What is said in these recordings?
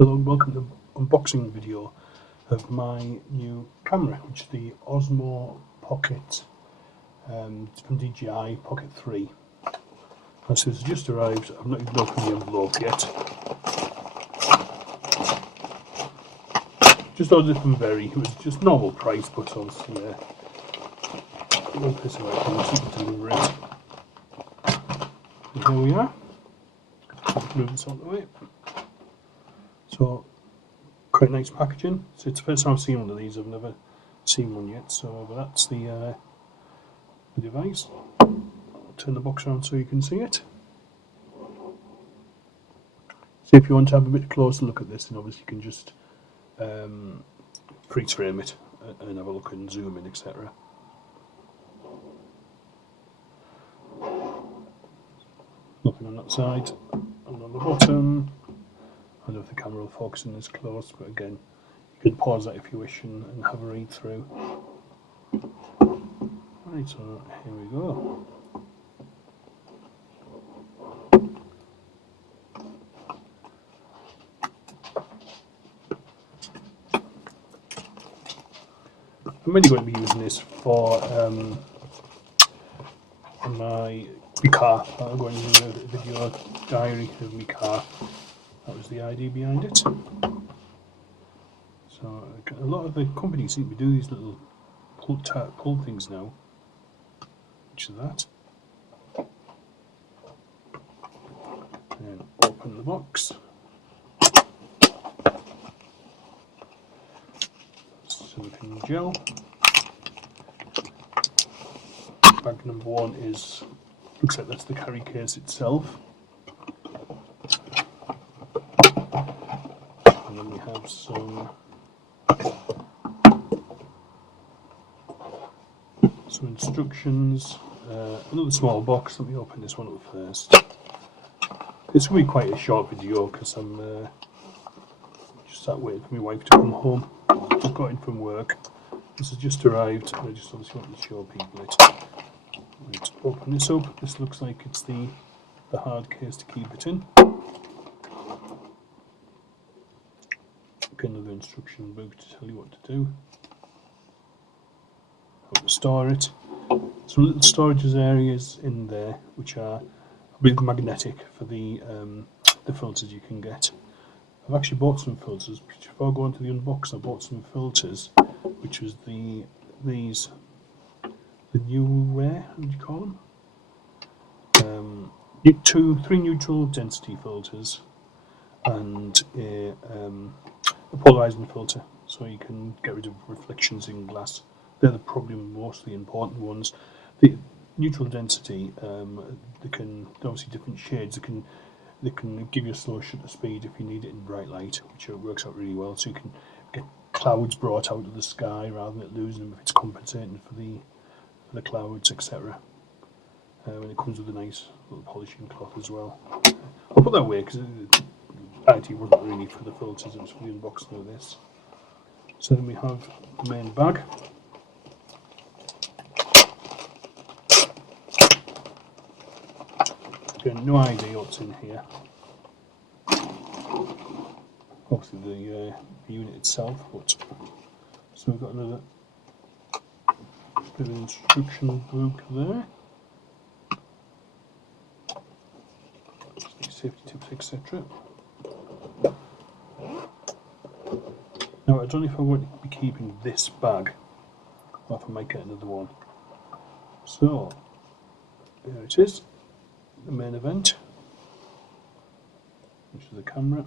Hello and welcome to the unboxing video of my new camera, which is the Osmo Pocket. It's from DJI Pocket 3. And so it's just arrived. I've not even opened the envelope yet. Just ordered it from Very. It was just normal price, but obviously no piss away from the super deliver it. And here we are. Move this out of the way. So, quite nice packaging. So it's the first time I've seen one of these. I've never seen one yet. So, but that's the device. I'll turn the box around so you can see it. So if you want to have a bit closer look at this, then obviously you can just freeze frame it and have a look and zoom in, etc. Nothing on that side, and on the bottom. I don't know if the camera will focus in this close, but again, you can pause that if you wish and have a read through. Right, so here we go. I'm really going to be using this for my car. I'm going to do a video diary of my car. That was the idea behind it. So a lot of the companies seem to be doing these little pull things now, which is that. And open the box. Silicone gel. Bag number one is, looks like that's the carry case itself. And then we have some instructions, another small box. Let me open this one up first. It's going to be quite a short video because I'm just sat waiting for my wife to come home. Just got in from work. This has just arrived. I just obviously want to show people it. Let's open this up. This looks like it's the hard case to keep it in. Another instruction book to tell you what to do. How to store it. Some little storage areas in there which are a bit magnetic for the filters you can get. I've actually bought some filters. Before I go on to the unboxing, I bought some filters, which was the new what do you call them? Three neutral density filters and a polarizing filter, so you can get rid of reflections in glass. They're probably mostly important ones. The neutral density, they can obviously different shades. They can give you a slow shutter speed if you need it in bright light, which works out really well. So you can get clouds brought out of the sky rather than losing them if it's compensating for the clouds, etc. And it comes with a nice little polishing cloth as well. I'll put that away because the idea wasn't really for the filters, it was for the unboxing of this. So then we have the main bag. Again, no idea what's in here. Obviously the unit itself, but so we've got another bit of an instruction book there. Safety tips, etc. Now I don't know if I want to be keeping this bag or if I might get another one. So there it is, the main event, which is the camera.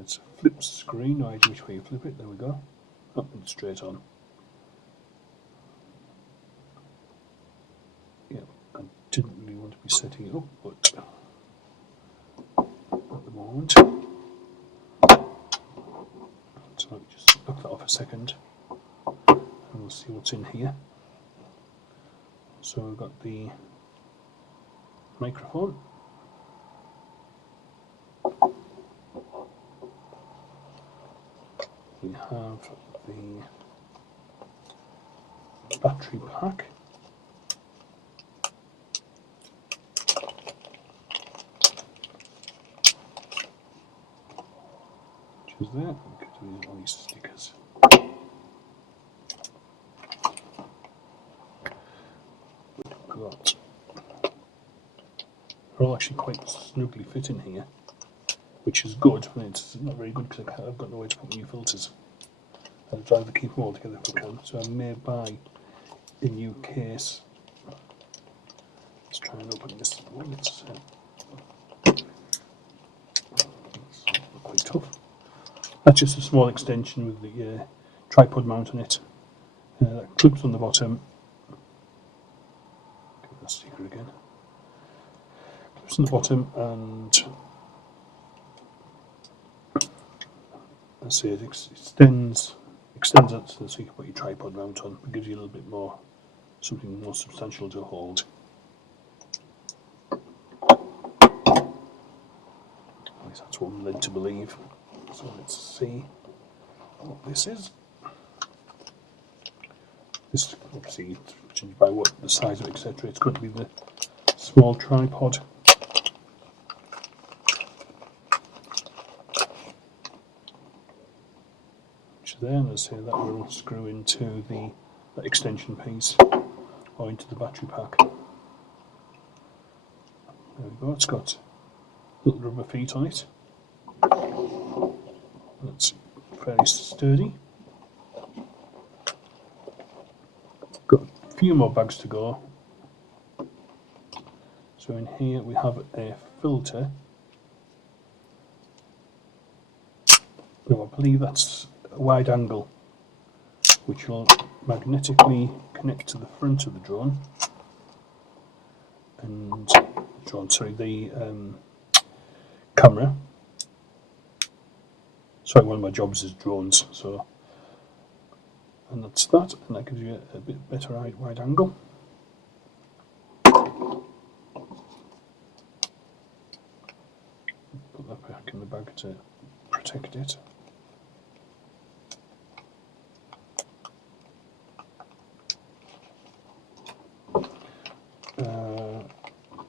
It's a flip screen, no idea which way you flip it, there we go. Up and straight on. Yeah, I didn't really want to be setting it up, but at the moment. So let me just look that off a second and we'll see what's in here. So we've got the microphone. We have the battery pack. goes there. Get all these stickers. Got. They're all actually quite snugly fit in here, which is good. It's not very good because I've got nowhere to put new filters. I'd rather keep them all together if I can. So I may buy a new case. Let's try and open this one. It's quite tough. That's just a small extension with the tripod mount on it. That clips on the bottom. Get that sticker again. Clips on the bottom, and I see it extends it so you can put your tripod mount on. It gives you a little bit more, something more substantial to hold. At least that's what I'm led to believe. So let's see what this is. This obviously changed by what the size of it, etc. It's going to be the small tripod. Which there, and I say that will screw into that extension piece or into the battery pack. There we go. It's got little rubber feet on it. That's fairly sturdy. Got a few more bags to go. So in here we have a filter. Now I believe that's a wide angle, which will magnetically connect to the front of the drone. And the camera. Sorry, one of my jobs is drones, so, and that's that, and that gives you a bit better wide angle. Put that back in the bag to protect it.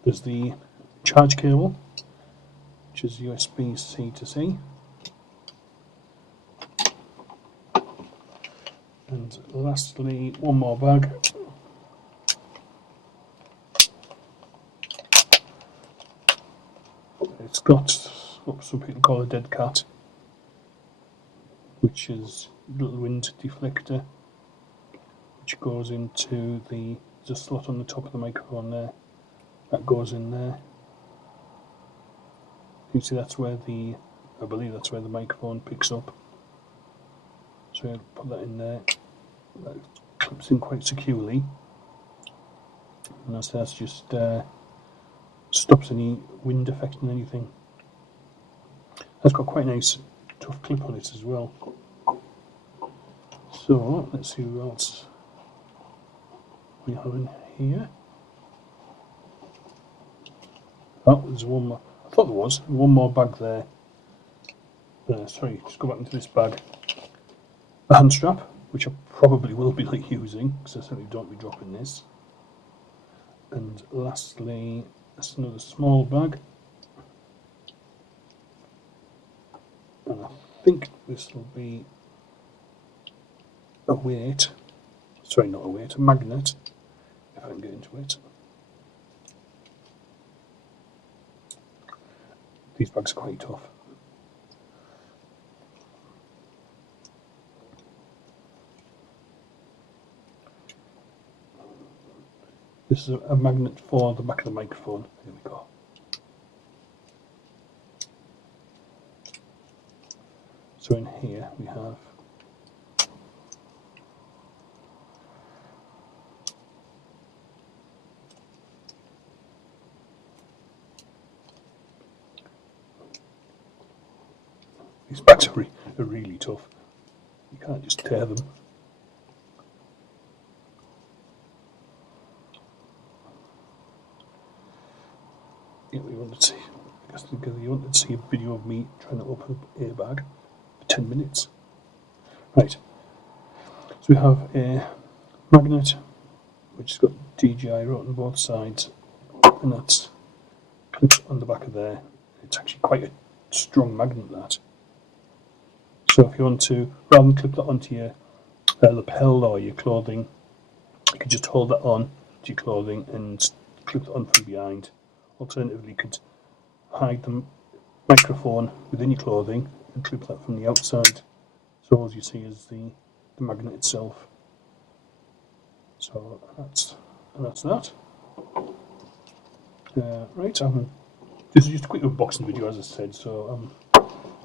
There's the charge cable, which is USB-C to C. And lastly, one more bag. It's got what some people call a dead cat, which is a little wind deflector, which goes into the slot on the top of the microphone there. That goes in there. You see, that's where I believe that's where the microphone picks up. So I'll put that in there. That clips in quite securely, and that's just stops any wind affecting anything. That's got quite a nice tough clip on it as well. So let's see what else we have in here. Oh, there's one more. I thought there was one more bag there. Sorry, just go back into this bag. A hand strap, which I probably will be using, because I certainly don't be dropping this. And lastly, that's another small bag. And I think this will be a weight. Sorry, not a weight, a magnet, if I can get into it. These bags are quite tough. This is a magnet for the back of the microphone. Here we go. So in here we have these bags are really tough. You can't just tear them. Yeah, we wanted to see. I guess you wanted to see a video of me trying to open up a bag for 10 minutes. Right. So we have a magnet, which has got DJI wrote on both sides, and that's clipped on the back of there. It's actually quite a strong magnet, that. So if you want to, rather than clip that onto your lapel or your clothing, you could just hold that on to your clothing and clip it on from behind. Alternatively, you could hide the microphone within your clothing and clip that from the outside. So all you see is the magnet itself. So that's that. Right, this is just a quick unboxing video, as I said, so I'm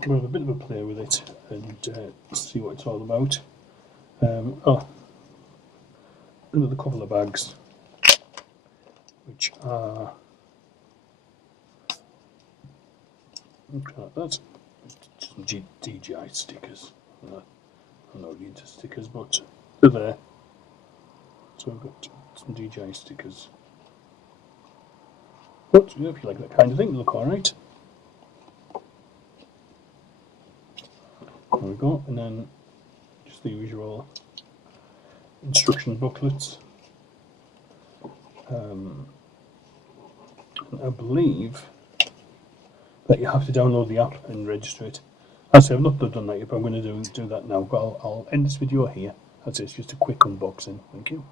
going to have a bit of a play with it and see what it's all about. Another couple of bags, which are, that's some DJI stickers. I'm not really into stickers, but they're there. So I've got some DJI stickers. But yeah, if you like that kind of thing, they look alright. There we go, and then just the usual instruction booklets. I believe that you have to download the app and register it. As I say, I've not done that yet, but I'm going to do that now. But I'll end this video here. That's it, it's just a quick unboxing. Thank you.